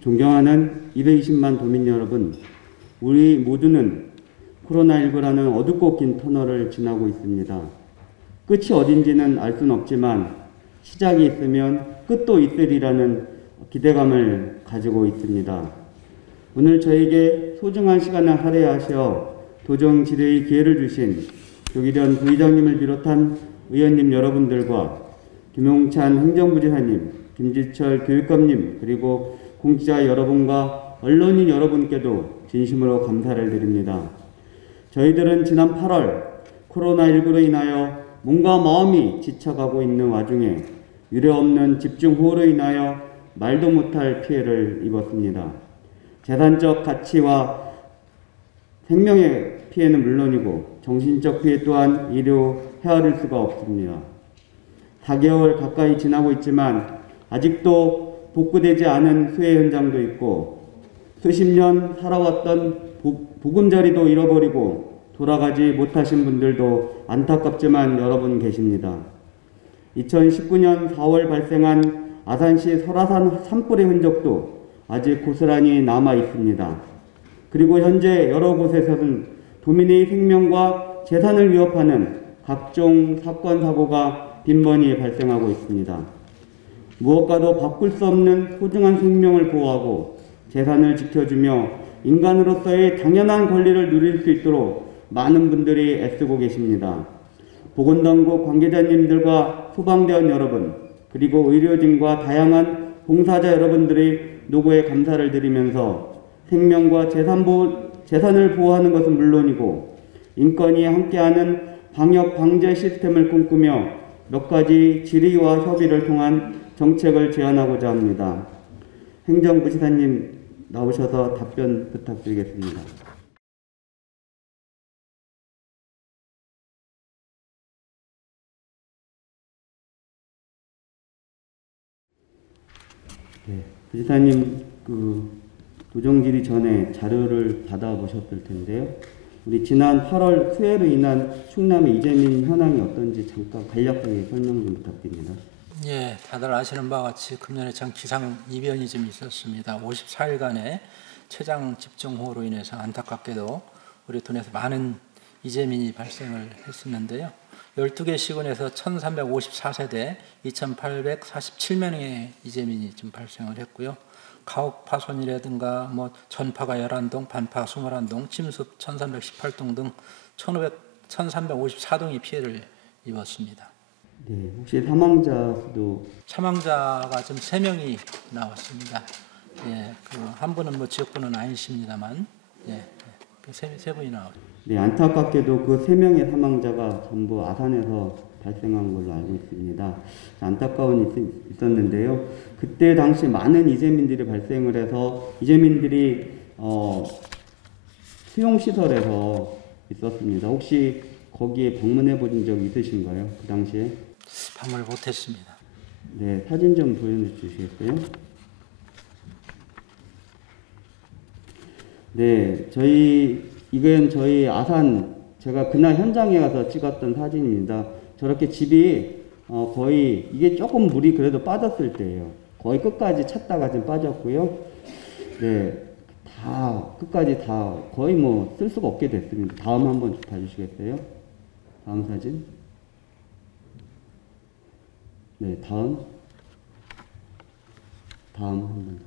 존경하는 220만 도민 여러분, 우리 모두는 코로나19라는 어둡고 긴 터널을 지나고 있습니다. 끝이 어딘지는 알 수는 없지만 시작이 있으면 끝도 있으리라는 기대감을 가지고 있습니다. 오늘 저에게 소중한 시간을 할애하셔 도정 질의의 기회를 주신 조기련 부의장님을 비롯한 의원님 여러분들과 김용찬 행정부지사님, 김지철 교육감님, 그리고 공직자 여러분과 언론인 여러분께도 진심으로 감사를 드립니다. 저희들은 지난 8월 코로나19로 인하여 몸과 마음이 지쳐가고 있는 와중에 유례없는 집중호우로 인하여 말도 못할 피해를 입었습니다. 재산적 가치와 생명의 피해는 물론이고 정신적 피해 또한 이루 헤아릴 수가 없습니다. 4개월 가까이 지나고 있지만 아직도 복구되지 않은 수해 현장도 있고 수십 년 살아왔던 보금자리도 잃어버리고 돌아가지 못하신 분들도 안타깝지만 여러 분 계십니다. 2019년 4월 발생한 아산시 설화산 산불의 흔적도 아직 고스란히 남아 있습니다. 그리고 현재 여러 곳에서는 도민의 생명과 재산을 위협하는 각종 사건, 사고가 빈번히 발생하고 있습니다. 무엇과도 바꿀 수 없는 소중한 생명을 보호하고 재산을 지켜주며 인간으로서의 당연한 권리를 누릴 수 있도록 많은 분들이 애쓰고 계십니다. 보건당국 관계자님들과 소방대원 여러분, 그리고 의료진과 다양한 봉사자 여러분들의 노고에 감사를 드리면서 생명과 재산을 보호하는 것은 물론이고 인권이 함께하는 방역 방제 시스템을 꿈꾸며 몇 가지 질의와 협의를 통한 정책을 제안하고자 합니다. 행정부지사님 나오셔서 답변 부탁드리겠습니다. 네, 부지사님 도정 질의 전에 자료를 받아보셨을 텐데요. 우리 지난 8월 수해로 인한 충남의 이재민 현황이 어떤지 잠깐 간략하게 설명 좀 부탁드립니다. 예, 다들 아시는 바와 같이 금년에 참 기상 이변이 좀 있었습니다. 54일간의 최장 집중호우로 인해서 안타깝게도 우리 도내에서 많은 이재민이 발생을 했었는데요. 12개 시군에서 1354세대 2847명의 이재민이 좀 발생을 했고요. 가옥 파손이라든가 전파가 11동, 반파 21동, 침습 1318동 등 1354동이 피해를 입었습니다. 네, 혹시 사망자 수도? 사망자가 좀 3명이 나왔습니다. 예, 한 분은 지역분은 아니십니다만, 예, 세 분이 나왔습니다. 네, 안타깝게도 그 3명의 사망자가 전부 아산에서 발생한 걸로 알고 있습니다. 안타까운 있었는데요. 그때 당시 많은 이재민들이 발생을 해서 이재민들이 수용시설에서 있었습니다. 혹시 거기에 방문해 보신 적 있으신가요? 그 당시에? 방문을 못했습니다. 네, 사진 좀 보여주시겠어요? 네, 이건 저희 아산, 제가 그날 현장에 가서 찍었던 사진입니다. 저렇게 집이 거의, 이게 조금 물이 그래도 빠졌을 때예요. 거의 끝까지 찼다가 좀 빠졌고요. 네, 끝까지 다 거의 쓸 수가 없게 됐습니다. 다음 한번 봐주시겠어요? 다음 사진. 네, 다음 한번.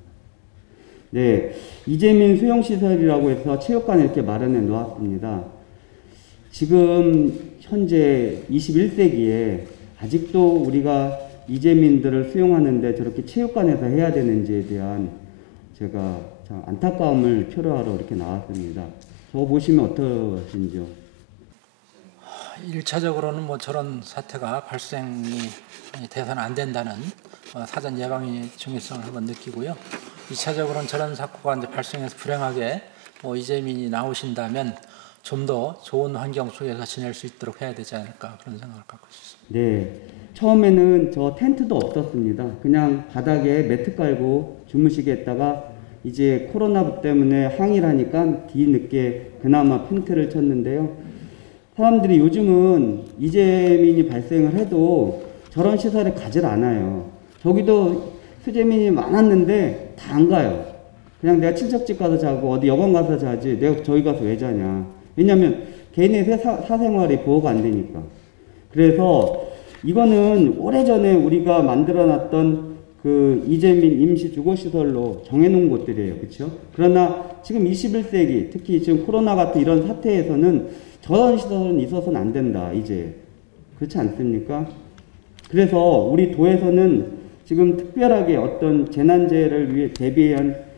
네, 이재민 수용시설이라고 해서 체육관을 이렇게 마련해 놓았습니다. 지금 현재 21세기에 아직도 우리가 이재민들을 수용하는데 저렇게 체육관에서 해야 되는지에 대한 제가 참 안타까움을 표로하러 이렇게 나왔습니다. 저거 보시면 어떠신지요? 1차적으로는 저런 사태가 발생이 돼서는 안 된다는 사전 예방의 중요성을 한번 느끼고요. 2차적으로는 저런 사고가 이제 발생해서 불행하게 이재민이 나오신다면 좀 더 좋은 환경 속에서 지낼 수 있도록 해야 되지 않을까 그런 생각을 갖고 있습니다. 네, 처음에는 저 텐트도 없었습니다. 그냥 바닥에 매트 깔고 주무시게 했다가 이제 코로나 때문에 항의를 하니까 뒤늦게 그나마 텐트를 쳤는데요. 사람들이 요즘은 이재민이 발생을 해도 저런 시설에 가질 않아요. 저기도 수재민이 많았는데 다 안 가요. 그냥 내가 친척집 가서 자고 어디 여관 가서 자지 내가 저기 가서 왜 자냐. 왜냐하면 개인의 사생활이 보호가 안 되니까. 그래서 이거는 오래전에 우리가 만들어놨던 그 이재민 임시주거시설로 정해놓은 곳들이에요. 그렇죠? 그러나 지금 21세기 특히 지금 코로나 같은 이런 사태에서는 저런 시설은 있어서는 안 된다. 이제 그렇지 않습니까? 그래서 우리 도에서는 지금 특별하게 어떤 재난재해를 위해 대비한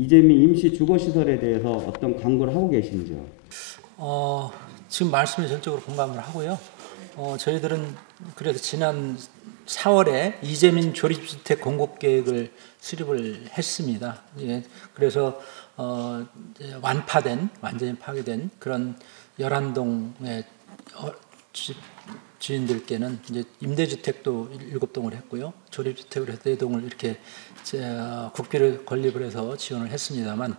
이재민 임시주거시설에 대해서 어떤 광고를 하고 계신지요? 지금 말씀에 전적으로 공감을 하고요. 저희들은 그래서 지난 4월에 이재민 조립주택 공급계획을 수립을 했습니다. 예, 그래서 완전히 파괴된 그런 11동의 주인들께는 이제 임대주택도 7동을 했고요. 조립주택으로 해서 4동을 이렇게 국비를 건립을 해서 지원을 했습니다만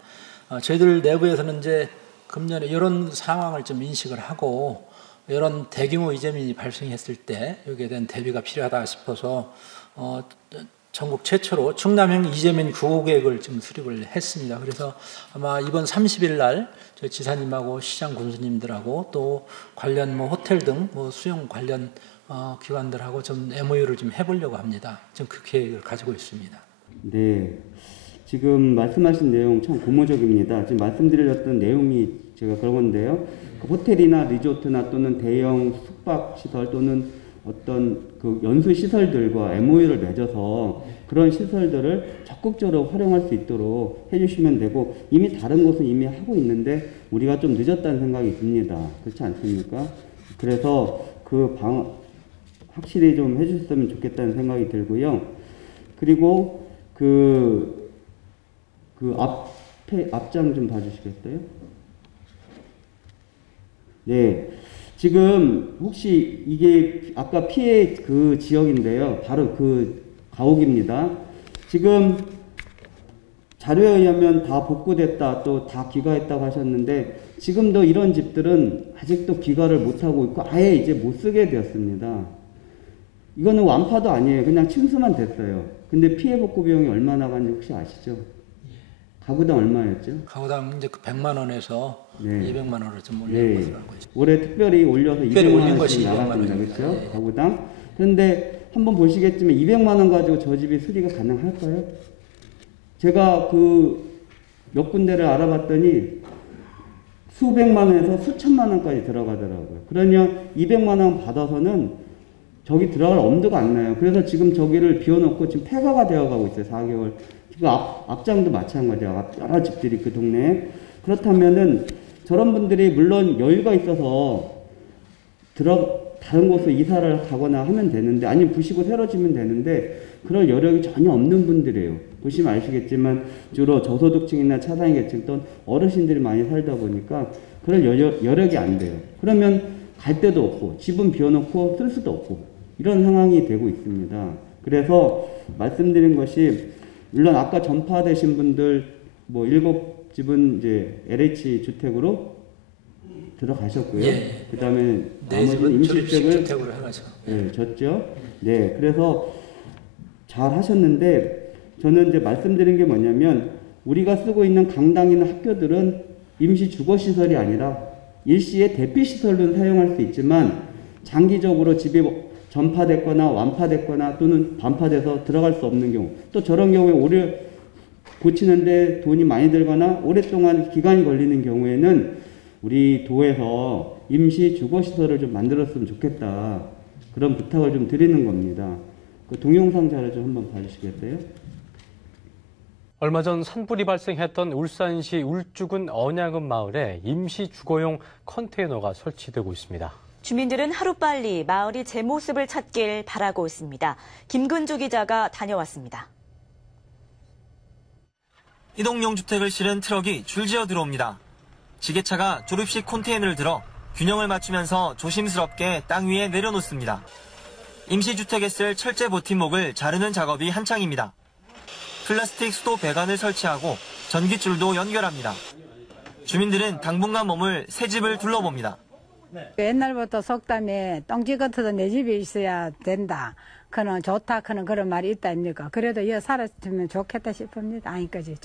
저희들 내부에서는 이제 금년에 이런 상황을 좀 인식을 하고 이런 대규모 이재민이 발생했을 때 여기에 대한 대비가 필요하다 싶어서 전국 최초로 충남형 이재민 구호계획을 좀 수립을 했습니다. 그래서 아마 이번 30일 날 저희 지사님하고 시장 군수님들하고 또 관련 뭐 호텔 등 뭐 수용 관련 기관들하고 좀 MOU를 좀 해보려고 합니다. 지금 그 계획을 가지고 있습니다. 네, 지금 말씀하신 내용 참 고무적입니다. 지금 말씀드렸던 내용이 제가 그런 건데요. 그 호텔이나 리조트나 또는 대형 숙박시설 또는 어떤 그 연수시설들과 MOU를 맺어서 그런 시설들을 적극적으로 활용할 수 있도록 해주시면 되고 이미 다른 곳은 이미 하고 있는데 우리가 좀 늦었다는 생각이 듭니다. 그렇지 않습니까? 그래서 확실히 좀 해주셨으면 좋겠다는 생각이 들고요. 그리고 앞장 좀 봐주시겠어요? 네. 지금 혹시 이게 아까 피해 그 지역인데요. 바로 그 가옥입니다. 지금 자료에 의하면 다 복구됐다 또 다 귀가했다고 하셨는데 지금도 이런 집들은 아직도 귀가를 못하고 있고 아예 이제 못 쓰게 되었습니다. 이거는 완파도 아니에요. 그냥 침수만 됐어요. 근데 피해 복구 비용이 얼마 나갔는지 혹시 아시죠? 가구당 얼마였죠? 가구당 이제 그 100만 원에서 네. 200만 원으로 좀 올린 것으로 알고 있습니다. 올해 특별히 올려서 특별히 200만 올린 것이 원씩 200만 나갔습니다. 원입니다. 그렇죠? 네. 가구당. 그런데 한번 보시겠지만 200만 원 가지고 저 집이 수리가 가능할까요? 제가 몇 군데를 알아봤더니 수백만 원에서 수천만 원까지 들어가더라고요. 그러면 200만 원 받아서는 저기 들어갈 엄두가 안 나요. 그래서 지금 저기를 비워놓고 지금 폐가가 되어가고 있어요. 4개월. 그 앞장도 마찬가지야. 여러 집들이 그 동네에. 그렇다면은 저런 분들이 물론 여유가 있어서 다른 곳으로 이사를 가거나 하면 되는데 아니면 부시고 새로 지면 되는데 그럴 여력이 전혀 없는 분들이에요. 보시면 아시겠지만 주로 저소득층이나 차상위 계층 또는 어르신들이 많이 살다 보니까 그럴 여력이 안 돼요. 그러면 갈 데도 없고 집은 비워놓고 쓸 수도 없고 이런 상황이 되고 있습니다. 그래서 말씀드린 것이 물론 아까 전파되신 분들 뭐 7집은 이제 LH 주택으로 들어가셨고요. 예. 그다음에 네 집은 임시주택을 조립식주택으로 해가지고. 네, 졌죠. 네, 그래서 잘 하셨는데 저는 이제 말씀드린 게 뭐냐면 우리가 쓰고 있는 강당이나 학교들은 임시 주거 시설이 아니라 일시의 대피 시설로 사용할 수 있지만 장기적으로 집이 전파됐거나 완파됐거나 또는 반파돼서 들어갈 수 없는 경우 또 저런 경우에 오래 고치는데 돈이 많이 들거나 오랫동안 기간이 걸리는 경우에는 우리 도에서 임시 주거시설을 좀 만들었으면 좋겠다. 그런 부탁을 좀 드리는 겁니다. 그 동영상 자료 좀 한번 봐주시겠어요? 얼마 전 산불이 발생했던 울산시 울주군 언양읍 마을에 임시 주거용 컨테이너가 설치되고 있습니다. 주민들은 하루빨리 마을이 제 모습을 찾길 바라고 있습니다. 김근주 기자가 다녀왔습니다. 이동용 주택을 실은 트럭이 줄지어 들어옵니다. 지게차가 조립식 컨테이너를 들어 균형을 맞추면서 조심스럽게 땅 위에 내려놓습니다. 임시주택에 쓸 철제 버팀목을 자르는 작업이 한창입니다. 플라스틱 수도 배관을 설치하고 전기줄도 연결합니다. 주민들은 당분간 머물 새 집을 둘러봅니다. 옛날부터 속담에 똥집 같아도 내 집에 있어야 된다. 그는 좋다 그는 그런 말이 있다 아닙니까? 그래도 여 살았으면 좋겠다 싶습니다. 아니까지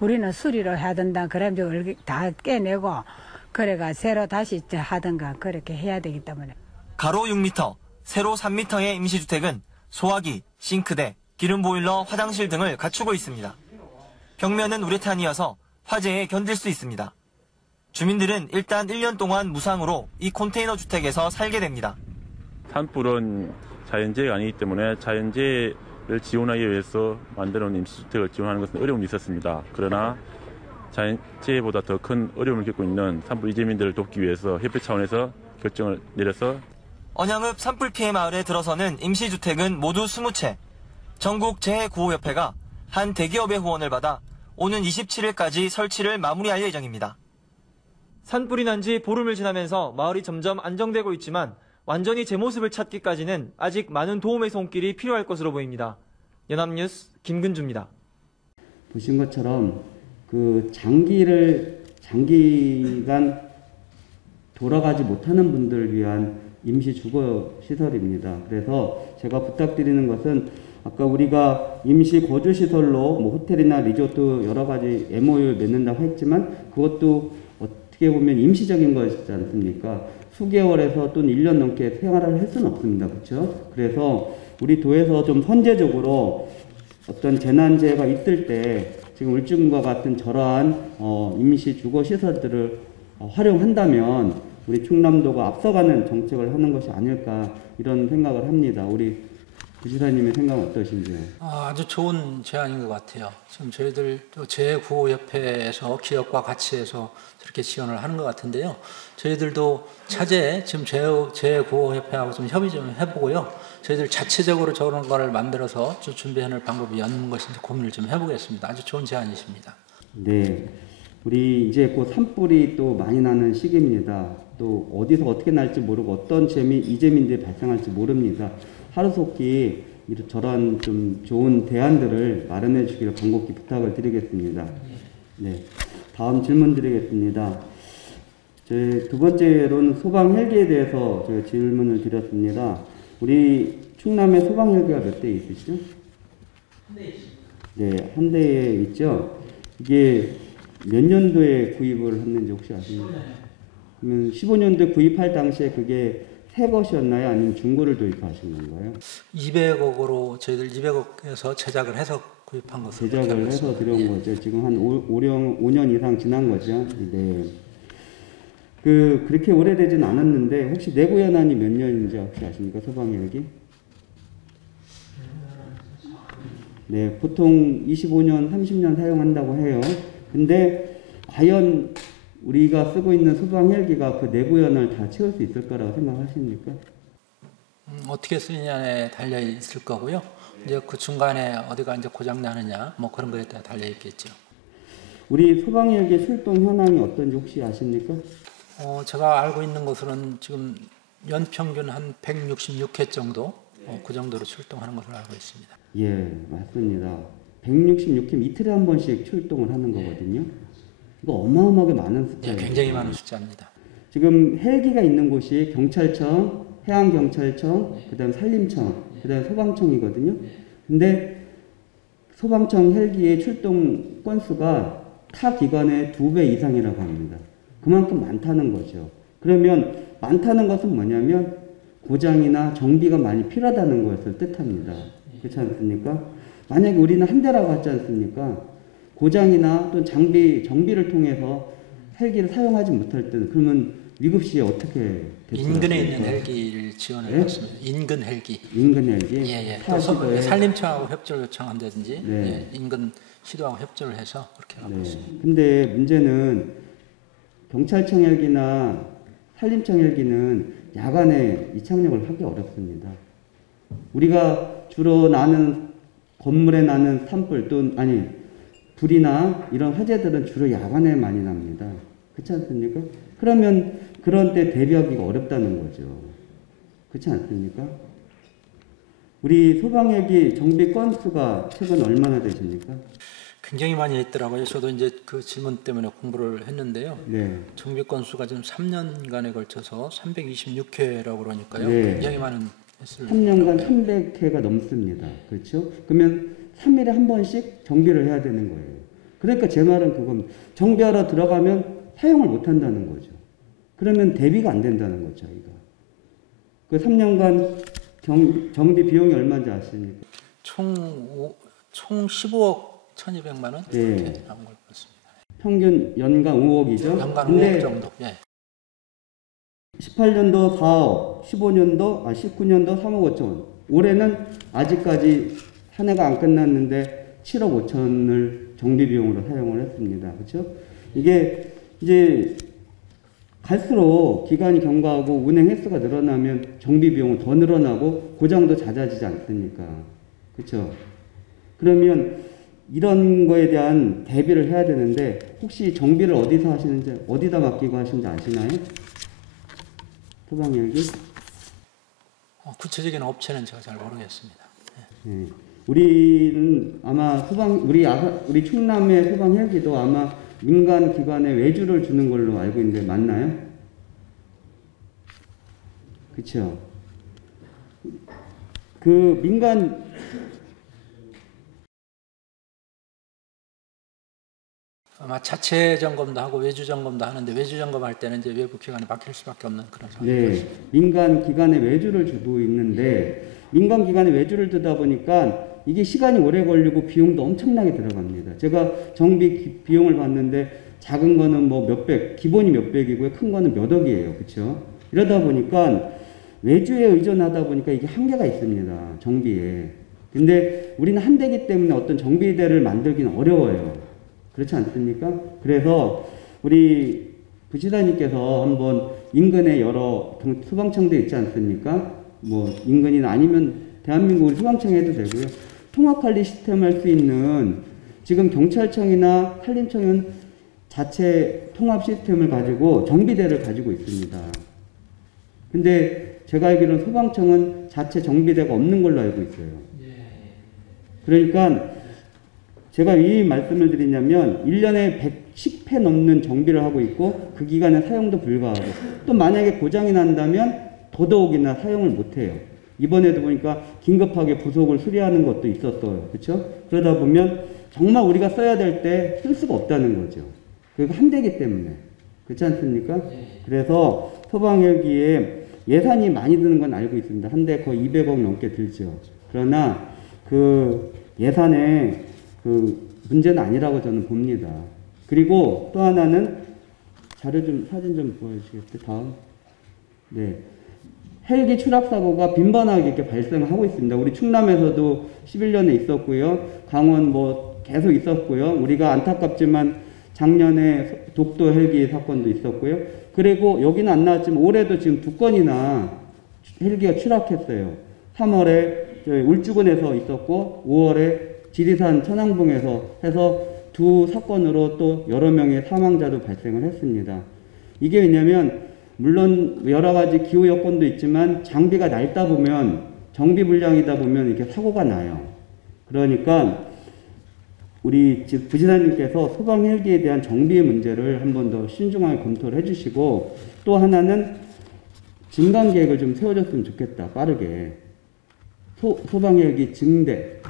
우리는 수리를 해야 된다. 그럼 다 깨내고 그래가 새로 다시 하든가 그렇게 해야 되기 때문에. 가로 6m, 세로 3m의 임시주택은 소화기, 싱크대, 기름 보일러, 화장실 등을 갖추고 있습니다. 벽면은 우레탄이어서 화재에 견딜 수 있습니다. 주민들은 일단 1년 동안 무상으로 이 컨테이너 주택에서 살게 됩니다. 산불은 자연재해가 아니기 때문에 자연재해를 지원하기 위해서 만드는 임시주택을 지원하는 것은 어려움이 있었습니다. 그러나 자연재해보다 더 큰 어려움을 겪고 있는 산불 이재민들을 돕기 위해서 협회 차원에서 결정을 내려서 언양읍 산불 피해 마을에 들어서는 임시주택은 모두 20채. 전국재해구호협회가 한 대기업의 후원을 받아 오는 27일까지 설치를 마무리할 예정입니다. 산불이 난 지 보름을 지나면서 마을이 점점 안정되고 있지만 완전히 제 모습을 찾기까지는 아직 많은 도움의 손길이 필요할 것으로 보입니다. 연합뉴스 김근주입니다. 보신 것처럼 그 장기간 돌아가지 못하는 분들을 위한 임시 주거 시설입니다. 그래서 제가 부탁드리는 것은 아까 우리가 임시 거주 시설로 뭐 호텔이나 리조트 여러 가지 MOU 맺는다고 했지만 그것도 어떻게 보면 임시적인 것이지 않습니까? 수개월에서 또는 1년 넘게 생활을 할 수는 없습니다. 그렇죠? 그래서 우리 도에서 좀 선제적으로 어떤 재난재해가 있을 때 지금 울주군과 같은 저러한 임시 주거 시설들을 활용한다면 우리 충남도가 앞서가는 정책을 하는 것이 아닐까 이런 생각을 합니다. 우리 부지사님의 생각은 어떠신지요? 아주 좋은 제안인 것 같아요. 지금 저희들 재구호협회에서 기업과 같이 해서 저렇게 지원을 하는 것 같은데요. 저희들도 차제에 지금 재구호협회하고 좀 협의 좀 해보고요. 저희들 자체적으로 저런 거를 만들어서 좀 준비해놓을 방법이 없는 것인지 고민을 좀 해보겠습니다. 아주 좋은 제안이십니다. 네. 우리 이제 곧 산불이 또 많이 나는 시기입니다. 또 어디서 어떻게 날지 모르고 어떤 이재민들이 발생할지 모릅니다. 하루속히 저런 좀 좋은 대안들을 마련해 주기를 간곡히 부탁을 드리겠습니다. 네. 다음 질문 드리겠습니다. 두 번째로는 소방 헬기에 대해서 제가 질문을 드렸습니다. 우리 충남에 소방 헬기가 몇 대 있으시죠? 네, 한 대에 있죠. 이게 몇 년도에 구입을 했는지 혹시 아십니까? 그러면 15년도에 구입할 당시에 그게 새 것이었나요? 아니면 중고를 도입하신 건가요? 200억으로 저희들 200억에서 제작을 해서 구입한 것으로 제작을 해서 들여온 거죠. 지금 한 5년 이상 지난 거죠. 네. 그렇게 오래되진 않았는데 혹시 내구 연한이 몇 년인지 혹시 아십니까? 소방헬기? 네, 보통 25년, 30년 사용한다고 해요. 근데 과연 우리가 쓰고 있는 소방 헬기가 그 내구연을 다 채울 수 있을 거라고 생각하십니까? 어떻게 쓰느냐에 달려 있을 거고요. 이제 그 중간에 어디가 이제 고장 나느냐, 뭐 그런 거에 따라 달려 있겠죠. 우리 소방 헬기 출동 현황이 어떤지 혹시 아십니까? 제가 알고 있는 것으로는 지금 연평균 한 166회 정도, 그 정도로 출동하는 것으로 알고 있습니다. 예, 맞습니다. 166회 이틀에 한 번씩 출동을 하는 거거든요. 이거 어마어마하게 많은 숫자예요. 네, 굉장히 많은 숫자입니다. 지금 헬기가 있는 곳이 경찰청, 해양경찰청, 그다음 산림청, 그다음 소방청이거든요. 근데 소방청 헬기의 출동 건수가 타 기관의 2배 이상이라고 합니다. 그만큼 많다는 거죠. 그러면 많다는 것은 뭐냐면 고장이나 정비가 많이 필요하다는 것을 뜻합니다. 그렇지 않습니까? 만약에 우리는 한 대라고 하지 않습니까? 고장이나 또는 정비를 통해서 헬기를 사용하지 못할 때는 그러면 위급 시에 어떻게 인근에 있는 헬기를 지원을 했습니다. 인근 헬기. 인근 헬기? 예. 또 산림청하고 협조를 요청한다든지 예, 인근 시도하고 협조를 해서 그렇게 하고 있습니다. 근데 문제는 경찰청 헬기나 산림청 헬기는 야간에 이착륙을 하기 어렵습니다. 우리가 주로 건물에 나는 산불 불이나 이런 화재들은 주로 야간에 많이 납니다. 그렇지 않습니까? 그러면 그런 때 대비하기가 어렵다는 거죠. 그렇지 않습니까? 우리 소방헬기 정비 건수가 최근 얼마나 되십니까? 굉장히 많이 했더라고요. 저도 이제 그 질문 때문에 공부를 했는데요. 네. 정비 건수가 지금 3년간에 걸쳐서 326회라고 그러니까요. 네. 굉장히 많은 했을 3년간 300회가 넘습니다. 그렇죠? 그러면 3일에 한 번씩 정비를 해야 되는 거예요. 그러니까 제 말은 그겁니다. 정비하러 들어가면 사용을 못 한다는 거죠. 그러면 대비가 안 된다는 거죠, 이거. 그 3년간 정비 비용이 얼마인지 아십니까? 총 15억 1,200만 원 네. 이렇게 나온 걸 봤습니다. 평균 연간 5억이죠. 연간 근데 5억 정도. 예. 18년도 4억, 19년도 3억 5천. 올해는 아직까지 한 해가 안 끝났는데 7억 5천을 정비 비용으로 사용을 했습니다. 그렇죠? 이게 이제 갈수록 기간이 경과하고 운행 횟수가 늘어나면 정비 비용은 더 늘어나고 고장도 잦아지지 않습니까? 그렇죠? 그러면 이런 거에 대한 대비를 해야 되는데 혹시 정비를 어디서 하시는지, 어디다 맡기고 하시는지 아시나요? 소방헬기? 구체적인 업체는 제가 잘 모르겠습니다. 네. 우리는 아마 우리 충남의 소방 헬기도 아마 민간 기관에 외주를 주는 걸로 알고 있는데 맞나요? 그렇죠. 그 민간 아마 자체 점검도 하고 외주 점검도 하는데 외주 점검할 때는 이제 외부 기관에 맡길 수밖에 없는 그런 상황입니다. 네, 민간 기관에 외주를 주고 있는데 민간 기관에 외주를 두다 보니까 이게 시간이 오래 걸리고 비용도 엄청나게 들어갑니다. 제가 정비 비용을 봤는데 작은 거는 뭐 몇백, 기본이 몇백이고요. 큰 거는 몇 억이에요. 그렇죠? 이러다 보니까 외주에 의존하다 보니까 이게 한계가 있습니다. 정비에. 근데 우리는 한 대기 때문에 어떤 정비대를 만들기는 어려워요. 그렇지 않습니까? 그래서 우리 부시장님께서 한번 인근에 여러 소방청도 있지 않습니까? 뭐 인근이나 아니면 대한민국 우리 소방청 해도 되고요. 통합관리 시스템 할 수 있는 지금 경찰청이나 산림청은 자체 통합 시스템을 가지고 정비대를 가지고 있습니다. 근데 제가 알기로는 소방청은 자체 정비대가 없는 걸로 알고 있어요. 그러니까 제가 이 말씀을 드리냐면 1년에 110회 넘는 정비를 하고 있고 그 기간에 사용도 불가하고 또 만약에 고장이 난다면 더더욱이나 사용을 못해요. 이번에도 보니까 긴급하게 부속을 수리하는 것도 있었어요. 그렇죠? 그러다 보면 정말 우리가 써야 될 때 쓸 수가 없다는 거죠. 그리고 한 대기 때문에. 그렇지 않습니까? 그래서 소방헬기에 예산이 많이 드는 건 알고 있습니다. 한 대 거의 200억 넘게 들죠. 그러나 그 예산에 그 문제는 아니라고 저는 봅니다. 그리고 또 하나는 사진 좀 보여주시겠어요? 다음. 네. 헬기 추락 사고가 빈번하게 이렇게 발생하고 있습니다. 우리 충남에서도 11년에 있었고요. 강원 뭐 계속 있었고요. 우리가 안타깝지만 작년에 독도 헬기 사건도 있었고요. 그리고 여기는 안 나왔지만 올해도 지금 2건이나 헬기가 추락했어요. 3월에 울주군에서 있었고 5월에 지리산 천왕봉에서 해서 2 사건으로 또 여러 명의 사망자도 발생을 했습니다. 이게 왜냐면 물론 여러 가지 기후 여건도 있지만 장비가 낡다 보면 정비 불량이다 보면 이렇게 사고가 나요. 그러니까 우리 부시장님께서 소방 헬기에 대한 정비의 문제를 한 번 더 신중하게 검토를 해주시고 또 하나는 증강 계획을 좀 세워줬으면 좋겠다. 빠르게 소방 헬기 증대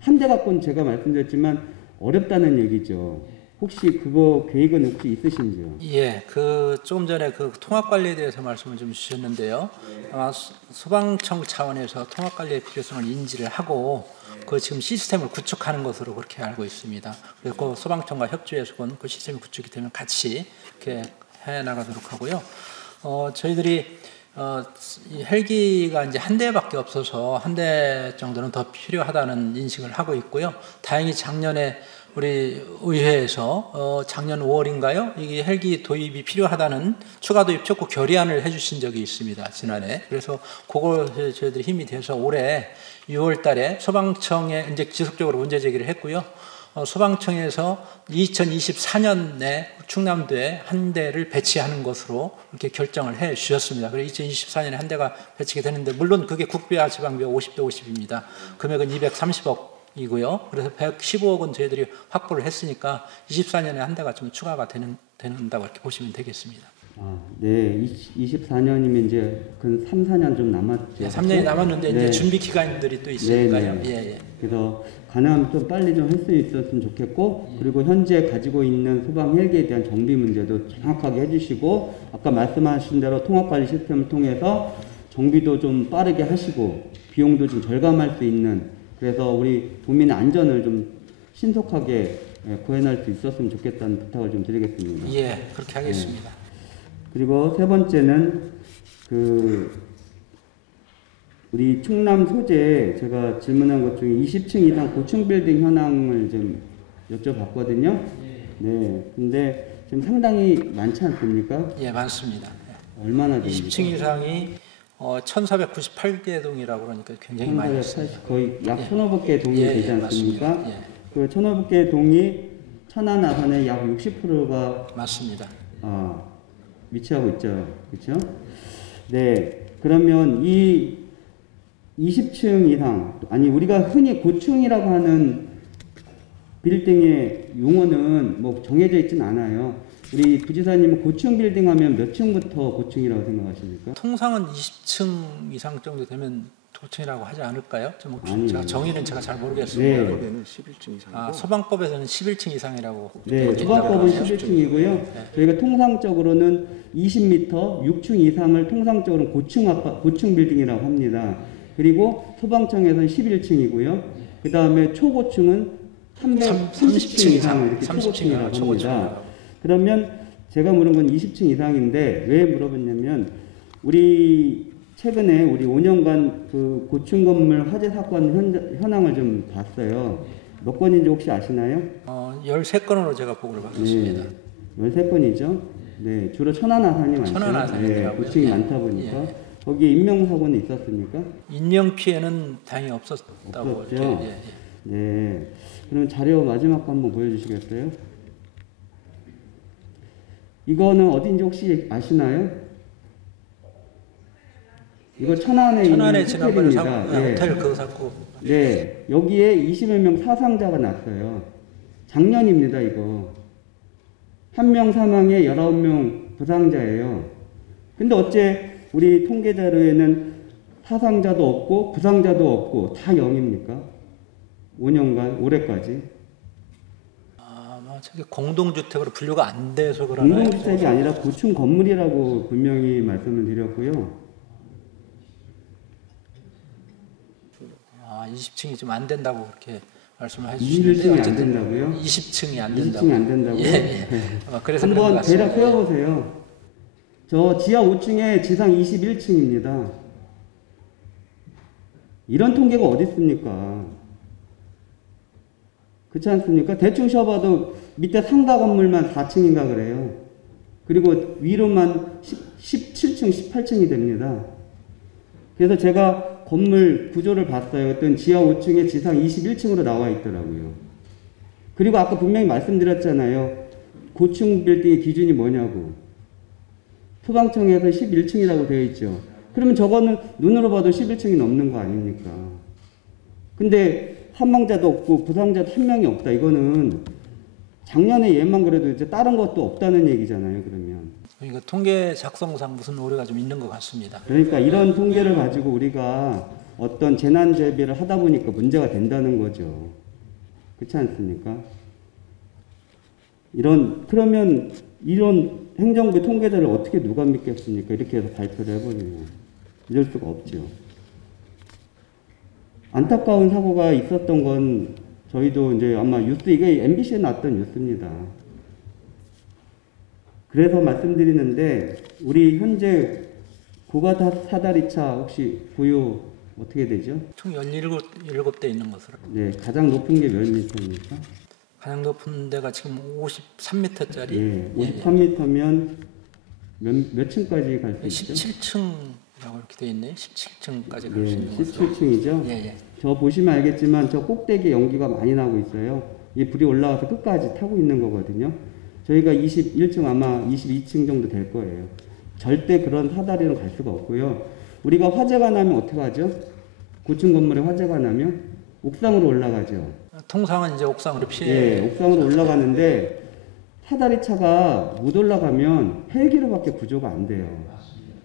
한 대 갖고는 제가 말씀드렸지만 어렵다는 얘기죠. 혹시 그거 계획은 혹시 있으신지요? 예, 그 조금 전에 그 통합 관리에 대해서 말씀을 좀 주셨는데요. 아마 소방청 차원에서 통합 관리의 필요성을 인지를 하고 그 지금 시스템을 구축하는 것으로 그렇게 알고 있습니다. 그리고 소방청과 협조해서 그 시스템이 구축이 되면 같이 이렇게 해 나가도록 하고요. 저희들이 이 헬기가 이제 한 대밖에 없어서 한 대 정도는 더 필요하다는 인식을 하고 있고요. 다행히 작년에 우리 의회에서 작년 5월인가요? 이게 헬기 도입이 필요하다는 추가 도입 촉구 결의안을 해주신 적이 있습니다. 지난해. 그래서 그걸 저희들이 힘이 돼서 올해 6월 달에 소방청에 이제 지속적으로 문제 제기를 했고요. 소방청에서 2024년에 충남도에 한 대를 배치하는 것으로 이렇게 결정을 해 주셨습니다. 그래서 2024년에 한 대가 배치가 되는데 물론 그게 국비와 지방비가 50대 50입니다. 금액은 230억이고요. 그래서 115억은 저희들이 확보를 했으니까 24년에 한 대가 좀 추가가 된다고 이렇게 보시면 되겠습니다. 네, 24년이면 이제 근 3, 4년 좀 남았죠. 3년이 남았는데 네. 이제 준비 기간들이 또 있으니까요. 네. 예, 예. 그래서 가능하면 좀 빨리 좀 할 수 있었으면 좋겠고, 그리고 현재 가지고 있는 소방 헬기에 대한 정비 문제도 정확하게 해주시고, 아까 말씀하신 대로 통합관리 시스템을 통해서 정비도 좀 빠르게 하시고, 비용도 좀 절감할 수 있는, 그래서 우리 도민의 안전을 좀 신속하게 구현할 수 있었으면 좋겠다는 부탁을 좀 드리겠습니다. 예, 그렇게 하겠습니다. 그리고 세 번째는 우리 충남 소재 제가 질문한 것 중에 20층 이상 고층 빌딩 현황을 좀 여쭤봤거든요. 네. 근데 지금 상당히 많지 않습니까? 예, 많습니다. 얼마나 됩니까? 20층 이상이 1498개 동이라고 그러니까 굉장히 많이 있어요. 거의 약 1,500개 동이 예, 되지 예, 않습니까? 맞습니다. 예. 그 1,500개 동이 천안 아산의 약 60%가 맞습니다. 위치하고 있죠. 그렇죠? 네. 그러면 이 20층 이상, 아니 우리가 흔히 고층이라고 하는 빌딩의 용어는 뭐 정해져 있진 않아요. 우리 부지사님은 고층 빌딩 하면 몇 층부터 고층이라고 생각하십니까? 통상은 20층 이상 정도 되면 고층이라고 하지 않을까요? 제가 정의는 제가 잘 모르겠습니다. 네. 소방법에는 11층 이상이고 소방법에서는 11층 이상이라고 네, 소방법은 11층이고요. 저희가 통상적으로는 20m, 6층 이상을 통상적으로 고층 빌딩이라고 합니다. 그리고 소방청에서는 11층이고요. 그 다음에 초고층은 330층 이상 이렇게 초고층이라고 합니다. 그러면 제가 물은 건 20층 이상인데 왜 물어봤냐면 우리 최근에 우리 5년간 그 고층 건물 화재 사건 현황을 좀 봤어요. 몇 건인지 혹시 아시나요? 13건으로 제가 보고를 받았습니다. 네, 13건이죠. 네, 주로 천안 아산이 많죠. 천안 아산이라고요. 네, 고층이 예. 많다 보니까. 예. 거기에 인명사고는 있었습니까? 인명 피해는 다행히 없었다고. 없었죠. 이렇게, 예. 네. 그럼 자료 마지막 거 한번 보여주시겠어요? 이거는 어딘지 혹시 아시나요? 이거 천안에 있는 지난번에 호텔입니다. 네. 호텔 그거 샀고. 네. 여기에 20여 명 사상자가 났어요. 작년입니다, 이거. 1명 사망에 19명 부상자예요. 근데 어째 우리 통계 자료에는 사상자도 없고 부상자도 없고 다 0입니까? 5년간, 올해까지. 아마 저게 공동주택으로 분류가 안 돼서 그러나요? 공동주택이 아니라 고층 건물이라고 분명히 말씀을 드렸고요. 20층이 좀 안 된다고 그렇게 말씀을 21층이 해주시는데 안 된다고요? 20층이 안 된다고. 20층이 안 된다고요? 예, 예. 그래서 그런 것 한번 같습니다. 대략 세워보세요. 저 지하 5층에 지상 21층입니다. 이런 통계가 어디 있습니까? 그렇지 않습니까? 대충 쉬어봐도 밑에 상가 건물만 4층인가 그래요. 그리고 위로만 17층, 18층이 됩니다. 그래서 제가 건물 구조를 봤어요. 어떤 지하 5층에 지상 21층으로 나와 있더라고요. 그리고 아까 분명히 말씀드렸잖아요. 고층 빌딩의 기준이 뭐냐고. 소방청에서 11층이라고 되어 있죠. 그러면 저거는 눈으로 봐도 11층이 넘는 거 아닙니까? 근데 사망자도 없고 부상자도 한 명이 없다. 이거는 작년에 얘만 그래도 이제 다른 것도 없다는 얘기잖아요. 그러면. 그러니까 통계 작성상 무슨 오류가 좀 있는 것 같습니다. 그러니까 이런 통계를 가지고 우리가 어떤 재난 대비를 하다 보니까 문제가 된다는 거죠. 그렇지 않습니까? 그러면 이런 행정부 통계자를 어떻게 누가 믿겠습니까? 이렇게 해서 발표를 해버리면. 이럴 수가 없죠. 안타까운 사고가 있었던 건 저희도 이제 아마 뉴스, 이게 MBC에 났던 뉴스입니다. 그래서 말씀드리는데, 우리 현재 고가 사다리차 혹시 보유 어떻게 되죠? 총 17대 있는 것으로. 네, 가장 높은 게 몇 미터입니까? 가장 높은 데가 지금 53m짜리. 네, 53m면 몇 층까지 갈 수 있죠? 17층이라고 이렇게 되어 있네요. 17층까지 갈 수 네, 있는 것으로. 17층이죠? 예, 예. 저 보시면 알겠지만 저 꼭대기에 연기가 많이 나고 있어요. 이 불이 올라와서 끝까지 타고 있는 거거든요. 저희가 21층 아마 22층 정도 될 거예요. 절대 그런 사다리로 갈 수가 없고요. 우리가 화재가 나면 어떻게 하죠? 고층 건물에 화재가 나면 옥상으로 올라가죠. 통상은 이제 옥상으로 피해. 예, 옥상으로 올라가는데 사다리차가 못 올라가면 헬기로밖에 구조가 안 돼요.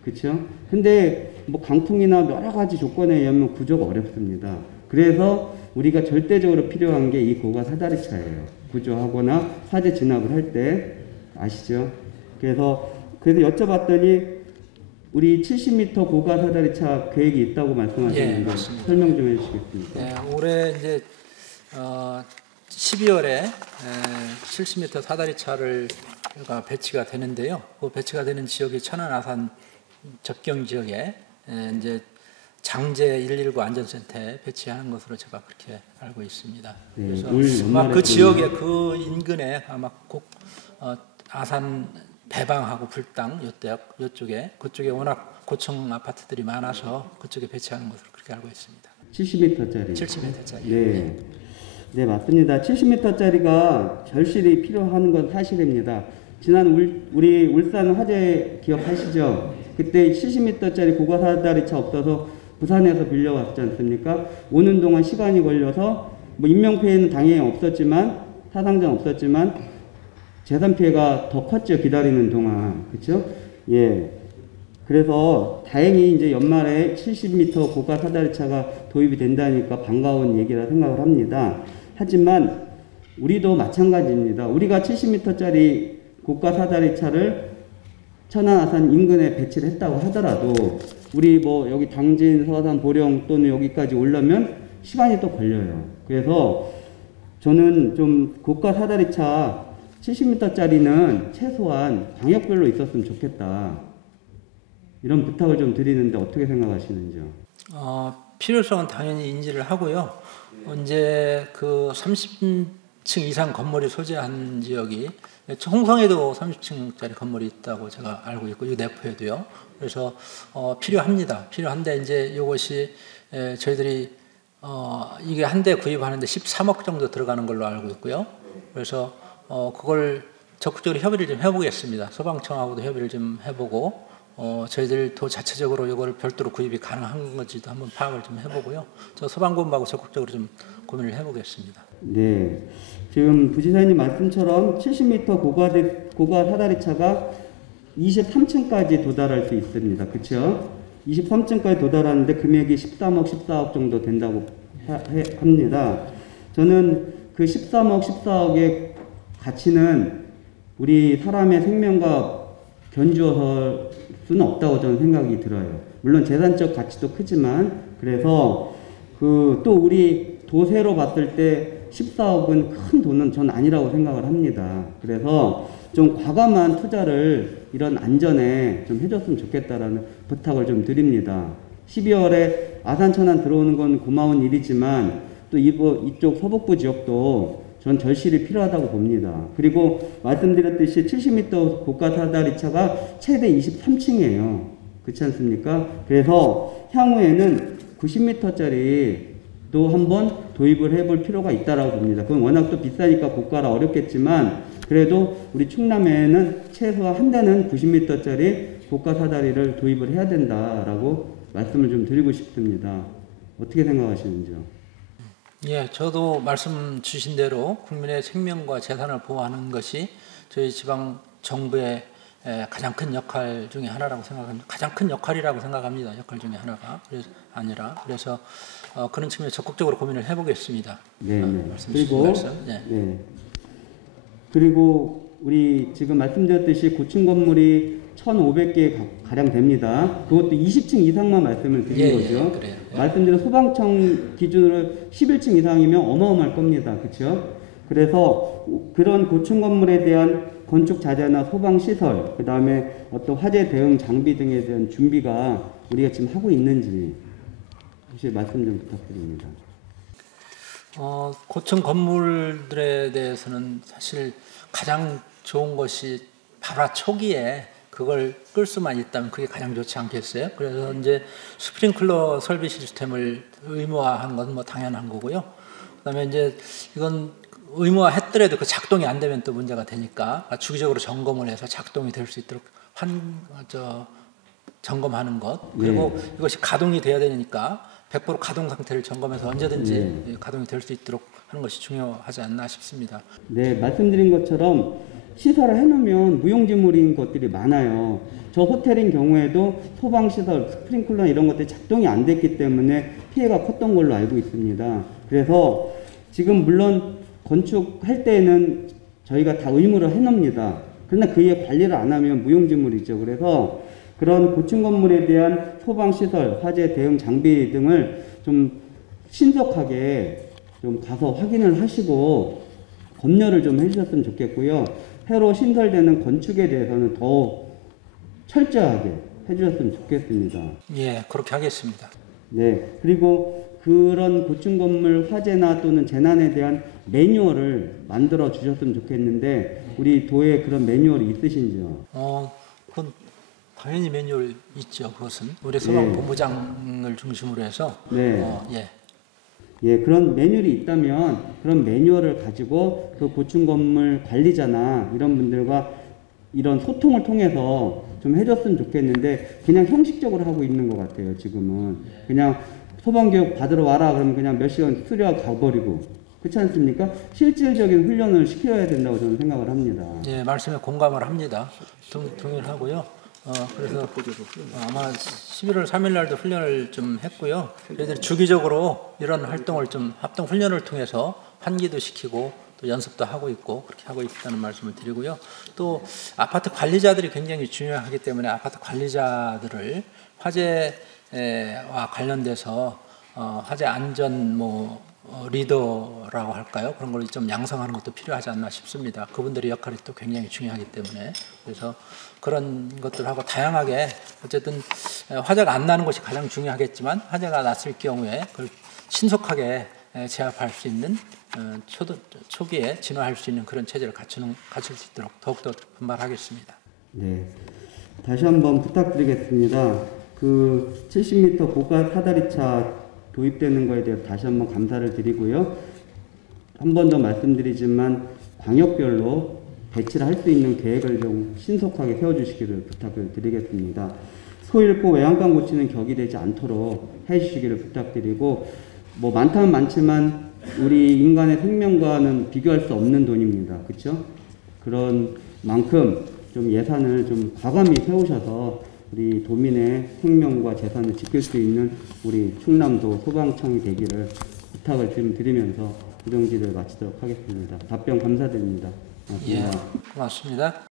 그렇죠? 근데 뭐 강풍이나 여러 가지 조건에 의하면 구조가 어렵습니다. 그래서 우리가 절대적으로 필요한 게 이 고가 사다리차예요. 구조하거나 화재 진압을 할 때 아시죠? 그래서 여쭤봤더니 우리 70m 고가 사다리차 계획이 있다고 말씀하셨는데 맞습니다. 설명 좀 해주시겠습니까? 네, 올해 이제 12월에 70m 사다리차가 배치가 되는데요. 그 배치가 되는 지역이 천안 아산 접경 지역에 이제 장제 119 안전센터에 배치하는 것으로 제가 그렇게 알고 있습니다. 네, 그래서 아마 그 지역에 그 인근에 아마 꼭 아산 배방하고 불당 이쪽에 그쪽에 워낙 고층 아파트들이 많아서 그쪽에 배치하는 것으로 그렇게 알고 있습니다. 70m짜리. 70m짜리. 네. 네, 맞습니다. 70m짜리가 절실히 필요한 건 사실입니다. 지난 우리 울산 화재 기억하시죠? 그때 70m짜리 고가 사다리차 없어서 부산에서 빌려왔지 않습니까? 오는 동안 시간이 걸려서 뭐 인명피해는 당연히 없었지만 사상자는 없었지만 재산 피해가 더 컸죠. 기다리는 동안. 그렇죠? 예. 그래서 다행히 이제 연말에 70m 고가 사다리차가 도입이 된다니까 반가운 얘기라 생각을 합니다. 하지만 우리도 마찬가지입니다. 우리가 70m짜리 고가 사다리차를 천안 아산 인근에 배치를 했다고 하더라도 우리 뭐 여기 당진, 서산, 보령 또는 여기까지 오려면 시간이 또 걸려요. 그래서 저는 좀 고가 사다리차 70m짜리는 최소한 광역별로 있었으면 좋겠다. 이런 부탁을 좀 드리는데 어떻게 생각하시는지요? 필요성은 당연히 인지를 하고요. 이제 그 30층 이상 건물이 소재한 지역이 홍성에도 30층짜리 건물이 있다고 제가 알고 있고 이 내포에도요. 그래서 필요합니다. 필요한데 이제 이것이 저희들이 이게 한 대 구입하는데 13억 정도 들어가는 걸로 알고 있고요. 그래서 그걸 적극적으로 협의를 좀 해보겠습니다. 소방청하고도 협의를 좀 해보고 저희들도 자체적으로 이걸 별도로 구입이 가능한 건지도 한번 파악을 좀 해보고요. 저 소방본부하고 적극적으로 좀 고민을 해보겠습니다. 네, 지금 부지사님 말씀처럼 70m 고가 사다리차가 23층까지 도달할 수 있습니다. 그렇죠? 23층까지 도달하는데 금액이 13억, 14억 정도 된다고 합니다. 저는 그 13억, 14억의 가치는 우리 사람의 생명과 견주어서 수는 없다고 저는 생각이 들어요. 물론 재산적 가치도 크지만 그래서 또 우리 도세로 봤을 때 14억은 큰 돈은 전 아니라고 생각을 합니다. 그래서 좀 과감한 투자를 이런 안전에 좀 해줬으면 좋겠다라는 부탁을 좀 드립니다. 12월에 아산 천안 들어오는 건 고마운 일이지만 또 이쪽 서북부 지역도 전 절실히 필요하다고 봅니다. 그리고 말씀드렸듯이 70m 고가 사다리차가 최대 23층이에요. 그렇지 않습니까? 그래서 향후에는 90m짜리도 한번 도입을 해볼 필요가 있다고 봅니다. 그건 워낙 또 비싸니까 고가라 어렵겠지만 그래도 우리 충남에는 최소한 한 대는 90m짜리 고가 사다리를 도입을 해야 된다라고 말씀을 좀 드리고 싶습니다. 어떻게 생각하시는지요? 예, 저도 말씀 주신 대로 국민의 생명과 재산을 보호하는 것이 저희 지방 정부의 가장 큰 역할 중에 하나라고 생각합니다. 가장 큰 역할이라고 생각합니다. 역할 중에 하나가 그래서 그런 측면에 적극적으로 고민을 해보겠습니다. 네. 말씀 주신 말씀. 네. 그리고 우리 지금 말씀드렸듯이 고층 건물이 1,500개 가량 됩니다. 그것도 20층 이상만 말씀을 드린 거죠. 그래요. 말씀드린 소방청 기준으로 11층 이상이면 어마어마할 겁니다. 그렇죠? 그래서 그런 고층 건물에 대한 건축 자재나 소방 시설, 그 다음에 어떤 화재 대응 장비 등에 대한 준비가 우리가 지금 하고 있는지 혹시 말씀 좀 부탁드립니다. 고층 건물들에 대해서는 사실 가장 좋은 것이 발화 초기에 그걸 끌 수만 있다면 그게 가장 좋지 않겠어요? 그래서 이제 스프링클러 설비 시스템을 의무화한 건 뭐 당연한 거고요. 그다음에 이제 이건 의무화했더라도 그 작동이 안 되면 또 문제가 되니까 주기적으로 점검을 해서 작동이 될 수 있도록 점검하는 것. 그리고 이것이 가동이 돼야 되니까 100% 가동 상태를 점검해서 언제든지 가동이 될 수 있도록 하는 것이 중요하지 않나 싶습니다. 네, 말씀드린 것처럼 시설을 해놓으면 무용지물인 것들이 많아요. 저 호텔인 경우에도 소방시설, 스프링클러 이런 것들이 작동이 안 됐기 때문에 피해가 컸던 걸로 알고 있습니다. 그래서 지금 물론 건축할 때는 저희가 다 의무를 해놓습니다. 그러나 그에 관리를 안 하면 무용지물이죠. 그래서 그런 고층 건물에 대한 소방시설, 화재 대응 장비 등을 좀 신속하게 좀 가서 확인을 하시고 검열을 좀 해주셨으면 좋겠고요. 새로 신설되는 건축에 대해서는 더욱 철저하게 해주셨으면 좋겠습니다. 예, 그렇게 하겠습니다. 네, 그리고 그런 고층 건물 화재나 또는 재난에 대한 매뉴얼을 만들어 주셨으면 좋겠는데 우리 도에 그런 매뉴얼이 있으신지요? 그건 당연히 매뉴얼 있죠. 그것은 우리 소방본부장을 중심으로 해서 네. 예. 예, 그런 매뉴얼이 있다면 그런 매뉴얼을 가지고 그 고층 건물 관리자나 이런 분들과 이런 소통을 통해서 좀 해줬으면 좋겠는데 그냥 형식적으로 하고 있는 것 같아요. 지금은 그냥 소방교육 받으러 와라 그러면 그냥 몇 시간 수료하고 가버리고 그렇지 않습니까? 실질적인 훈련을 시켜야 된다고 저는 생각을 합니다. 예, 말씀에 공감을 합니다. 동의를 하고요. 그래서 아마 11월 3일 날도 훈련을 좀 했고요. 저희들이 주기적으로 이런 활동을 좀 합동 훈련을 통해서 환기도 시키고 또 연습도 하고 있고 그렇게 하고 있다는 말씀을 드리고요. 또 아파트 관리자들이 굉장히 중요하기 때문에 아파트 관리자들을 화재와 관련돼서 화재 안전 리더라고 할까요? 그런 걸 좀 양성하는 것도 필요하지 않나 싶습니다. 그분들의 역할이 또 굉장히 중요하기 때문에 그래서 그런 것들하고 다양하게 어쨌든 화재가 안 나는 것이 가장 중요하겠지만 화재가 났을 경우에 그걸 신속하게 제압할 수 있는 초기에 진화할 수 있는 그런 체제를 갖출 수 있도록 더욱더 분발하겠습니다. 네, 다시 한번 부탁드리겠습니다. 그 70m 고가 사다리차 도입되는 것에 대해서 다시 한번 감사를 드리고요. 한 번 더 말씀드리지만 광역별로 배치를 할 수 있는 계획을 좀 신속하게 세워주시기를 부탁을 드리겠습니다. 소 잃고 외양간 고치는 격이 되지 않도록 해주시기를 부탁드리고 많다면 많지만 우리 인간의 생명과는 비교할 수 없는 돈입니다. 그렇죠? 그런 만큼 좀 예산을 좀 과감히 세우셔서 우리 도민의 생명과 재산을 지킬 수 있는 우리 충남도 소방청이 되기를 부탁을 좀 드리면서 구정지를 마치도록 하겠습니다. 답변 감사드립니다. 고맙습니다. 예, 고맙습니다.